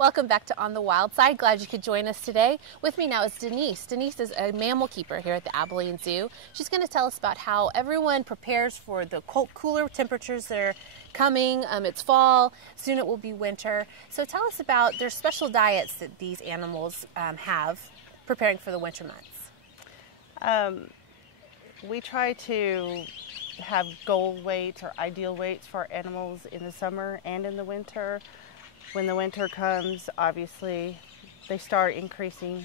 Welcome back to On the Wild Side. Glad you could join us today. With me now is Denise. Denise is a mammal keeper here at the Abilene Zoo. She's going to tell us about how everyone prepares for the cold, cooler temperatures that are coming. It's fall, soon it will be winter. So tell us about their special diets that these animals have preparing for the winter months. We try to have goal weights or ideal weights for our animals in the summer and in the winter. When the winter comes, obviously, they start increasing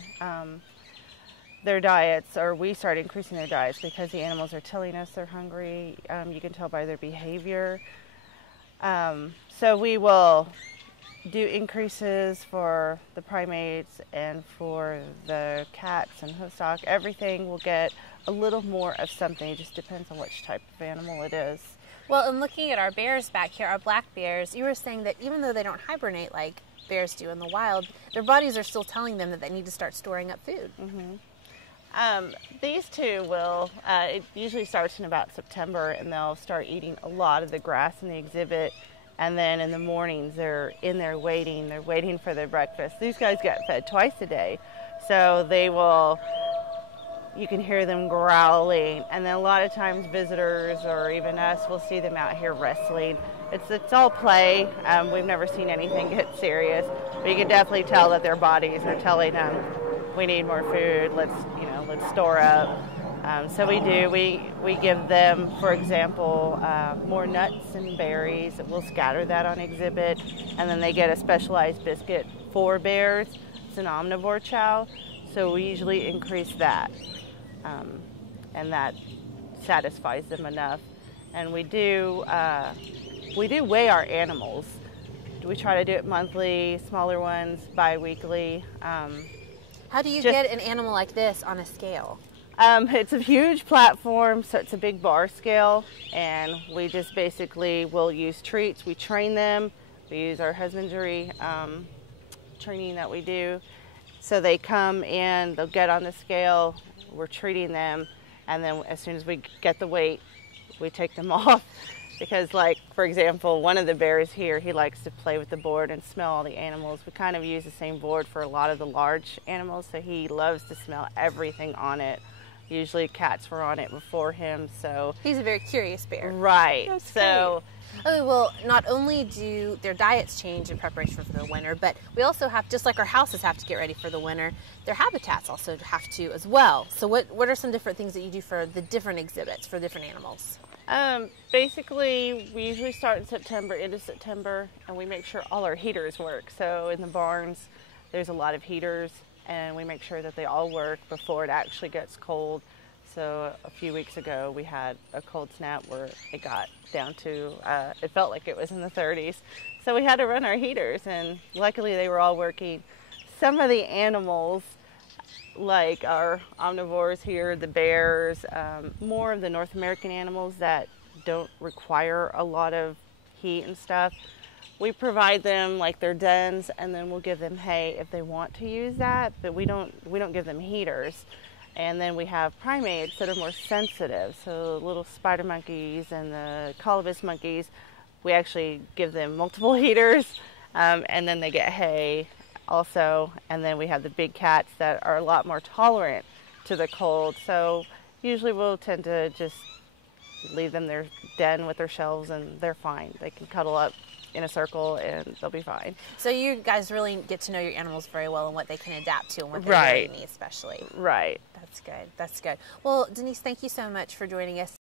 their diets, or we start increasing their diets because the animals are telling us they're hungry. You can tell by their behavior. So we will do increases for the primates and for the cats and hoofstock. Everything will get a little more of something. It just depends on which type of animal it is. Well, and looking at our bears back here, our black bears, you were saying that even though they don't hibernate like bears do in the wild, their bodies are still telling them that they need to start storing up food. Mm-hmm. These two will, it usually starts in about September, and they'll start eating a lot of the grass in the exhibit. And then in the mornings, they're in there waiting. They're waiting for their breakfast. These guys get fed twice a day, so they will, you can hear them growling. And then a lot of times visitors or even us will see them out here wrestling. It's all play. We've never seen anything get serious, but you can definitely tell that their bodies are telling them, we need more food. Let's store up. So we do. We give them, for example, more nuts and berries. We'll scatter that on exhibit, and then they get a specialized biscuit for bears. It's an omnivore chow, so we usually increase that, and that satisfies them enough. And we do weigh our animals. We try to do it monthly, smaller ones bi-weekly. How do you get an animal like this on a scale? It's a huge platform, so it's a big bar scale, and we just basically will use treats. We train them. We use our husbandry training that we do. So they come in, they'll get on the scale, we're treating them, and then as soon as we get the weight, we take them off. Because, like, for example, one of the bears here, he likes to play with the board and smell all the animals. We kind of use the same board for a lot of the large animals, so he loves to smell everything on it. Usually cats were on it before him, so... He's a very curious bear. Right. That's so great. Okay, well, not only do their diets change in preparation for the winter, but we also have, just like our houses have to get ready for the winter, their habitats also have to as well. So what are some different things that you do for the different exhibits, for different animals? Basically, we usually start in September, into September, and we make sure all our heaters work. So in the barns, there's a lot of heaters, and we make sure that they all work before it actually gets cold. So a few weeks ago, we had a cold snap where it got down to, it felt like it was in the 30s. So we had to run our heaters, and luckily they were all working. Some of the animals, like our omnivores here, the bears, more of the North American animals that don't require a lot of heat and stuff, we provide them like their dens, and then we'll give them hay if they want to use that, but we don't give them heaters. And then we have primates that are more sensitive, so little spider monkeys and the colobus monkeys, we actually give them multiple heaters, and then they get hay also. And then we have the big cats that are a lot more tolerant to the cold, so usually we'll tend to just leave them their den with their shelves, and they're fine. They can cuddle up in a circle and they'll be fine. So you guys really get to know your animals very well and what they can adapt to and what they really need especially. Right. That's good. Well, Denise, thank you so much for joining us.